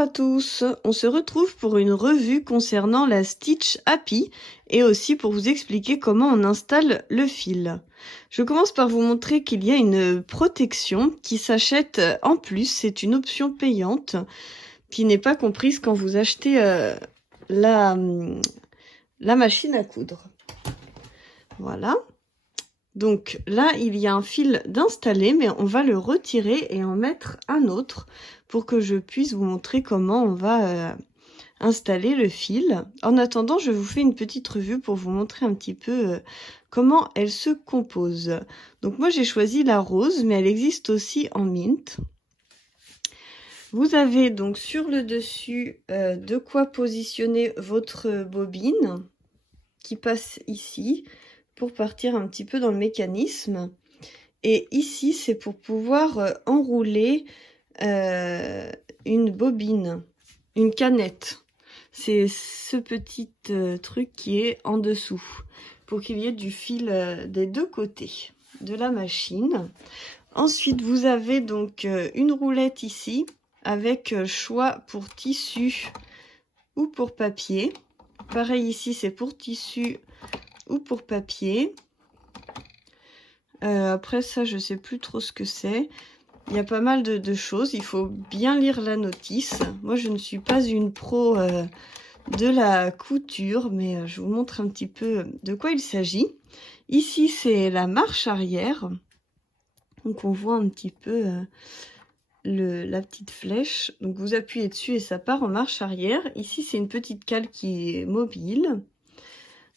à tous, on se retrouve pour une revue concernant la Stitch Happy et aussi pour vous expliquer comment on installe le fil. Je commence par vous montrer qu'il y a une protection qui s'achète en plus, c'est une option payante qui n'est pas comprise quand vous achetez la machine à coudre. Voilà. Donc là, il y a un fil d'installer, mais on va le retirer et en mettre un autre pour que je puisse vous montrer comment on va installer le fil. En attendant, je vous fais une petite revue pour vous montrer un petit peu comment elle se compose. Donc moi, j'ai choisi la rose, mais elle existe aussi en mint. Vous avez donc sur le dessus de quoi positionner votre bobine qui passe ici pour partir un petit peu dans le mécanisme. Et ici, c'est pour pouvoir enrouler une bobine, une canette. C'est ce petit truc qui est en dessous pour qu'il y ait du fil des deux côtés de la machine. Ensuite, vous avez donc une roulette ici avec choix pour tissu ou pour papier. Pareil ici, c'est pour tissu ou pour papier. Après ça, je sais plus trop ce que c'est. Il y a pas mal de choses. Il faut bien lire la notice. Moi, je ne suis pas une pro de la couture, mais je vous montre un petit peu de quoi il s'agit. Ici, c'est la marche arrière. Donc, on voit un petit peu la petite flèche. Donc, vous appuyez dessus et ça part en marche arrière. Ici, c'est une petite cale qui est mobile.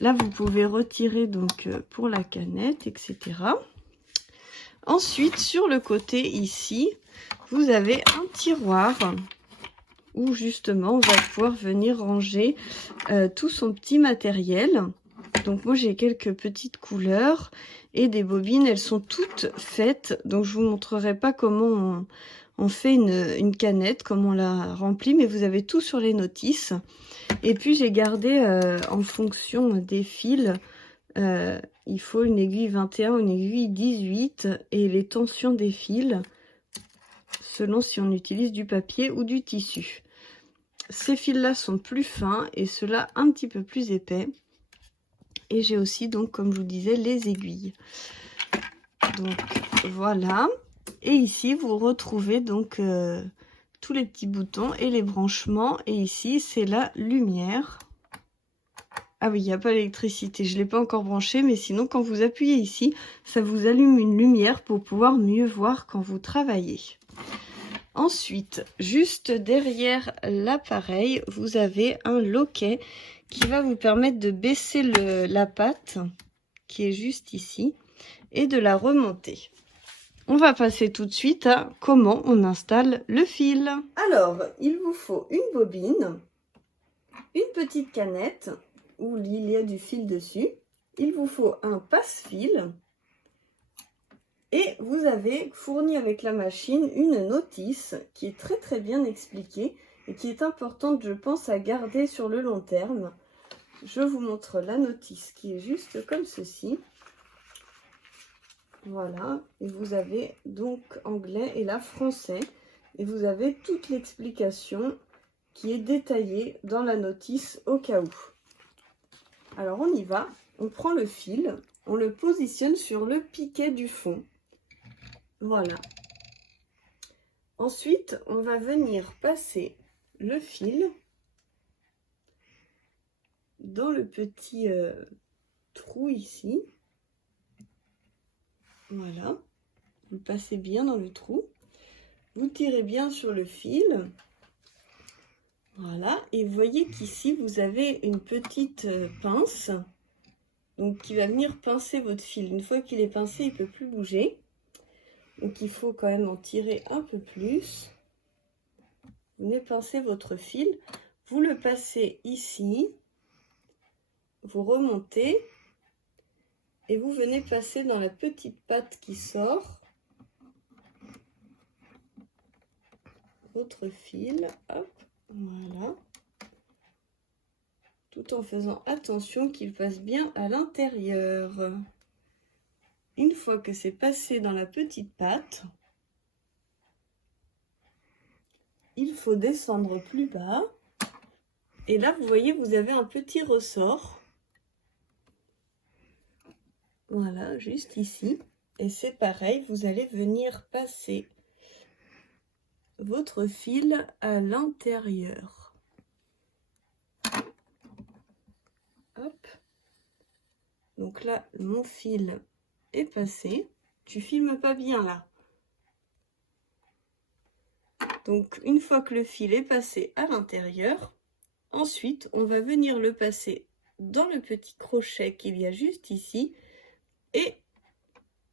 Là, vous pouvez retirer donc pour la canette, etc. Ensuite, sur le côté ici, vous avez un tiroir où justement, on va pouvoir venir ranger tout son petit matériel. Donc moi, j'ai quelques petites couleurs et des bobines. Elles sont toutes faites. Donc, je vous montrerai pas comment on fait une canette, comment on la remplit. Mais vous avez tout sur les notices. Et puis, j'ai gardé en fonction des fils, il faut une aiguille 21, une aiguille 18 et les tensions des fils selon si on utilise du papier ou du tissu. Ces fils-là sont plus fins et ceux-là un petit peu plus épais. Et j'ai aussi donc, comme je vous disais, les aiguilles. Donc voilà. Et ici, vous retrouvez donc tous les petits boutons et les branchements. Et ici, c'est la lumière. Ah oui, il n'y a pas l'électricité, je ne l'ai pas encore branché, mais sinon quand vous appuyez ici, ça vous allume une lumière pour pouvoir mieux voir quand vous travaillez. Ensuite, juste derrière l'appareil, vous avez un loquet qui va vous permettre de baisser la patte, qui est juste ici, et de la remonter. On va passer tout de suite à comment on installe le fil. Alors, il vous faut une bobine, une petite canette, où il y a du fil dessus. Il vous faut un passe-fil. Et vous avez fourni avec la machine une notice qui est très très bien expliquée et qui est importante, je pense, à garder sur le long terme. Je vous montre la notice qui est juste comme ceci. Voilà. Et vous avez donc anglais et là français. Et vous avez toute l'explication qui est détaillée dans la notice au cas où. Alors on y va, on prend le fil, on le positionne sur le piquet du fond. Voilà. Ensuite, on va venir passer le fil dans le petit trou ici. Voilà. Vous passez bien dans le trou. Vous tirez bien sur le fil. Voilà, et vous voyez qu'ici, vous avez une petite pince donc, qui va venir pincer votre fil. Une fois qu'il est pincé, il ne peut plus bouger. Donc, il faut quand même en tirer un peu plus. Vous venez pincer votre fil. Vous le passez ici. Vous remontez. Et vous venez passer dans la petite patte qui sort. Votre fil. Hop. Voilà. Tout en faisant attention qu'il passe bien à l'intérieur. Une fois que c'est passé dans la petite patte, il faut descendre plus bas. Et là, vous voyez, vous avez un petit ressort. Voilà, juste ici. Et c'est pareil, vous allez venir passer votre fil à l'intérieur. Hop. Donc là, mon fil est passé. Tu filmes pas bien là. Donc, une fois que le fil est passé à l'intérieur, ensuite, on va venir le passer dans le petit crochet qu'il y a juste ici et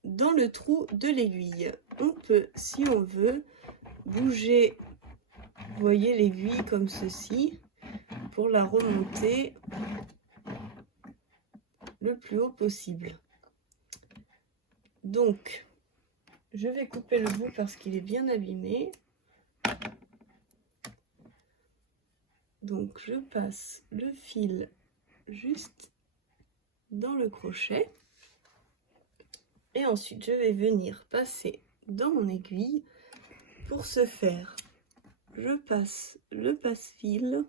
dans le trou de l'aiguille. On peut, si on veut, bouger, vous voyez, l'aiguille comme ceci pour la remonter le plus haut possible. Donc, je vais couper le bout parce qu'il est bien abîmé. Donc, je passe le fil juste dans le crochet. Et ensuite, je vais venir passer dans mon aiguille. Pour ce faire, je passe le passe-fil.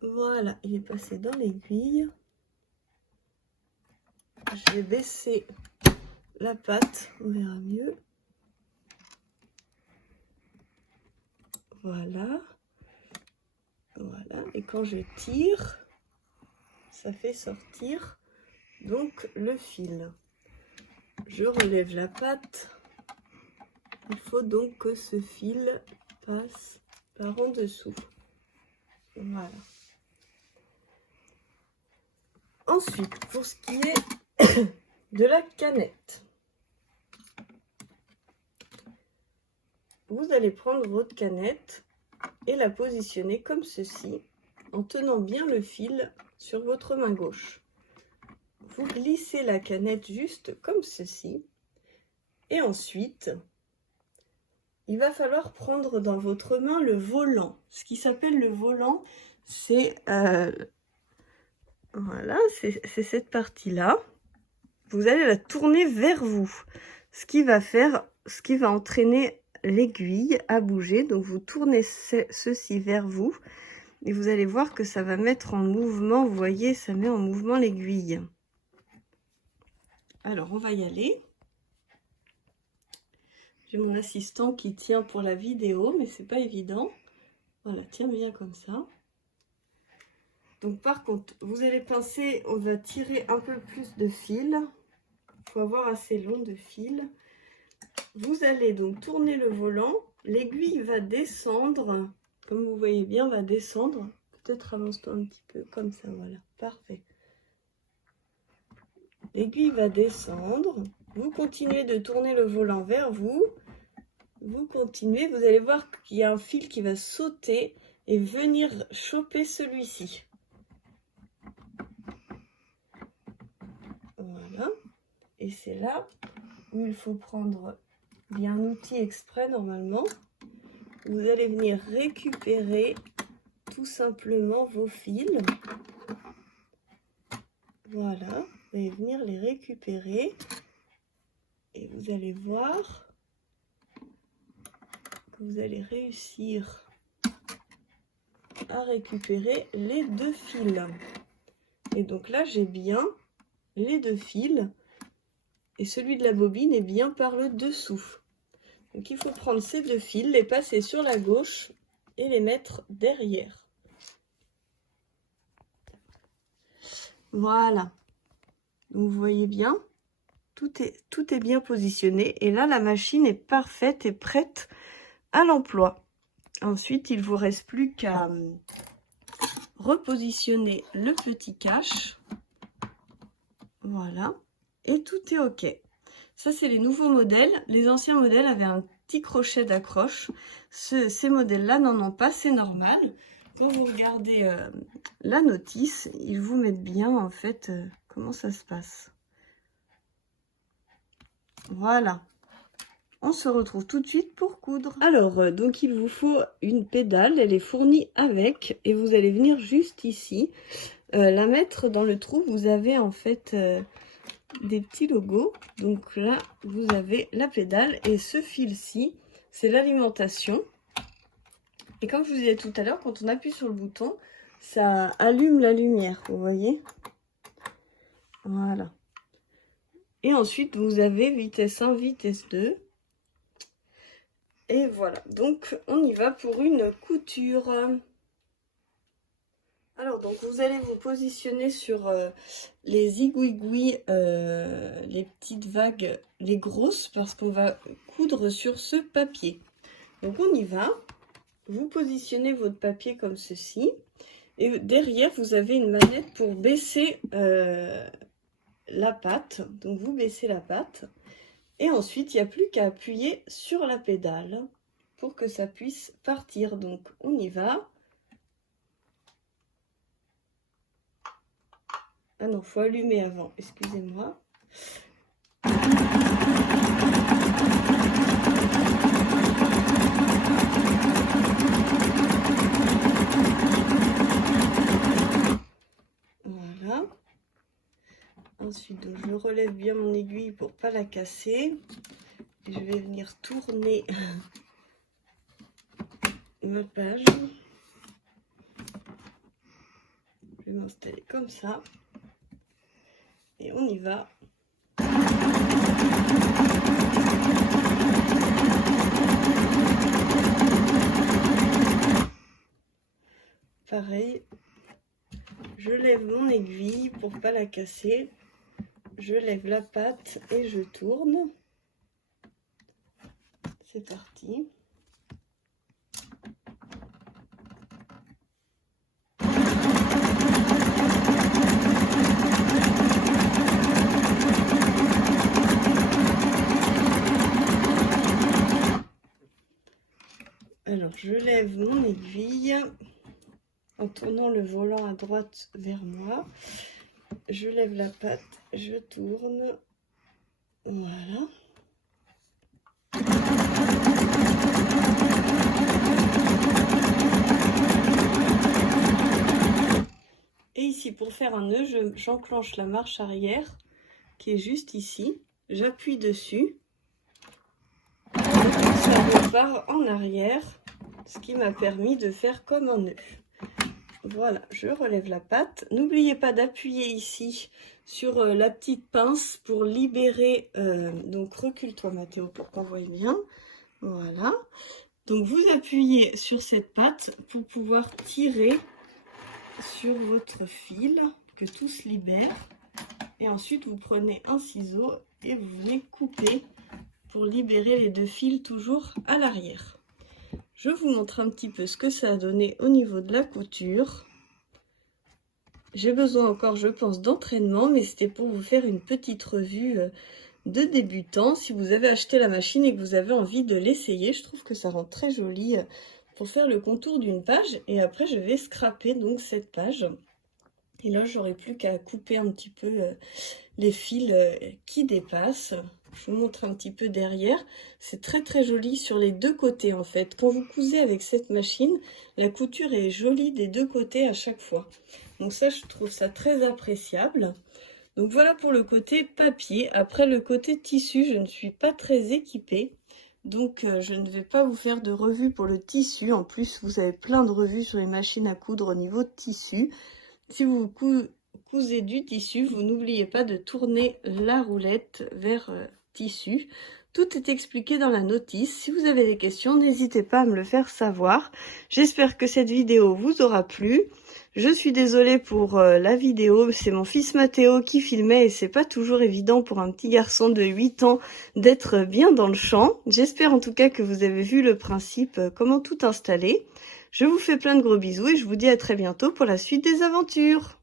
Voilà, il est passé dans l'aiguille. Je vais baisser la patte, on verra mieux. Voilà. Voilà, et quand je tire, ça fait sortir donc le fil. Je relève la patte. Il faut donc que ce fil passe par en dessous. Voilà. Ensuite, pour ce qui est de la canette, vous allez prendre votre canette et la positionner comme ceci, en tenant bien le fil sur votre main gauche. Vous glissez la canette juste comme ceci. Et ensuite, il va falloir prendre dans votre main le volant. Ce qui s'appelle le volant, c'est voilà, c'est cette partie-là. Vous allez la tourner vers vous. Ce qui va entraîner l'aiguille à bouger. Donc vous tournez ceci vers vous. Et vous allez voir que ça va mettre en mouvement, vous voyez, ça met en mouvement l'aiguille. Alors, on va y aller. J'ai mon assistant qui tient pour la vidéo, mais c'est pas évident. Voilà, tiens bien comme ça. Donc, par contre, vous allez pincer, on va tirer un peu plus de fil. Il faut avoir assez long de fil. Vous allez donc tourner le volant. L'aiguille va descendre. Comme vous voyez bien, va descendre. Peut-être avance-toi un petit peu, comme ça, voilà. Parfait. L'aiguille va descendre. Vous continuez de tourner le volant vers vous. Vous continuez, vous allez voir qu'il y a un fil qui va sauter et venir choper celui-ci. Voilà. Et c'est là où il faut prendre bien un outil exprès normalement. Vous allez venir récupérer tout simplement vos fils. Voilà, vous allez venir les récupérer et vous allez voir que vous allez réussir à récupérer les deux fils. Et donc là, j'ai bien les deux fils et celui de la bobine est bien par le dessous. Donc il faut prendre ces deux fils, les passer sur la gauche et les mettre derrière. Voilà. Donc vous voyez bien, tout est bien positionné. Et là, la machine est parfaite et prête à l'emploi. Ensuite, il ne vous reste plus qu'à repositionner le petit cache. Voilà. Et tout est OK. Ça, c'est les nouveaux modèles. Les anciens modèles avaient un petit crochet d'accroche. Ces modèles-là n'en ont pas, c'est normal. Quand vous regardez la notice, ils vous mettent bien, en fait, comment ça se passe. Voilà. On se retrouve tout de suite pour coudre. Alors, donc, il vous faut une pédale. Elle est fournie avec. Et vous allez venir juste ici, la mettre dans le trou. Vous avez, en fait... des petits logos. Donc là, vous avez la pédale et ce fil-ci, c'est l'alimentation. Et comme je vous disais tout à l'heure, quand on appuie sur le bouton, ça allume la lumière, vous voyez? Voilà. Et ensuite, vous avez vitesse 1, vitesse 2. Et voilà, donc on y va pour une couture. Alors, donc vous allez vous positionner sur les igouigouis, les petites vagues, les grosses, parce qu'on va coudre sur ce papier. Donc on y va. Vous positionnez votre papier comme ceci. Et derrière, vous avez une manette pour baisser la patte. Donc vous baissez la patte. Et ensuite, il n'y a plus qu'à appuyer sur la pédale pour que ça puisse partir. Donc on y va. Ah non, faut allumer avant, excusez-moi. Voilà. Ensuite, donc, je relève bien mon aiguille pour pas la casser. Et je vais venir tourner ma page. Je vais m'installer comme ça. Et on y va. Pareil, je lève mon aiguille pour pas la casser. Je lève la patte et je tourne. C'est parti. Alors, je lève mon aiguille en tournant le volant à droite vers moi. Je lève la patte, je tourne. Voilà. Et ici, pour faire un nœud, j'enclenche la marche arrière qui est juste ici. J'appuie dessus. Ça repart en arrière, ce qui m'a permis de faire comme un nœud. Voilà, je relève la patte. N'oubliez pas d'appuyer ici sur la petite pince pour libérer. Donc recule-toi Mathéo pour qu'on voie bien. Voilà. Donc vous appuyez sur cette patte pour pouvoir tirer sur votre fil, que tout se libère. Et ensuite vous prenez un ciseau et vous venez couper pour libérer les deux fils toujours à l'arrière. Je vous montre un petit peu ce que ça a donné au niveau de la couture. J'ai besoin encore, je pense, d'entraînement, mais c'était pour vous faire une petite revue de débutant. Si vous avez acheté la machine et que vous avez envie de l'essayer, je trouve que ça rend très joli pour faire le contour d'une page. Et après, je vais scraper donc cette page. Et là, j'aurai plus qu'à couper un petit peu les fils qui dépassent. Je vous montre un petit peu derrière. C'est très très joli sur les deux côtés en fait. Quand vous cousez avec cette machine, la couture est jolie des deux côtés à chaque fois. Donc ça, je trouve ça très appréciable. Donc voilà pour le côté papier. Après le côté tissu, je ne suis pas très équipée. Donc je ne vais pas vous faire de revue pour le tissu. En plus, vous avez plein de revues sur les machines à coudre au niveau de tissu. Si vous cousez du tissu, vous n'oubliez pas de tourner la roulette vers tissu. Tout est expliqué dans la notice. Si vous avez des questions, n'hésitez pas à me le faire savoir. J'espère que cette vidéo vous aura plu. Je suis désolée pour la vidéo, c'est mon fils Mathéo qui filmait et c'est pas toujours évident pour un petit garçon de 8 ans d'être bien dans le champ. J'espère en tout cas que vous avez vu le principe, comment tout installer. Je vous fais plein de gros bisous et je vous dis à très bientôt pour la suite des aventures.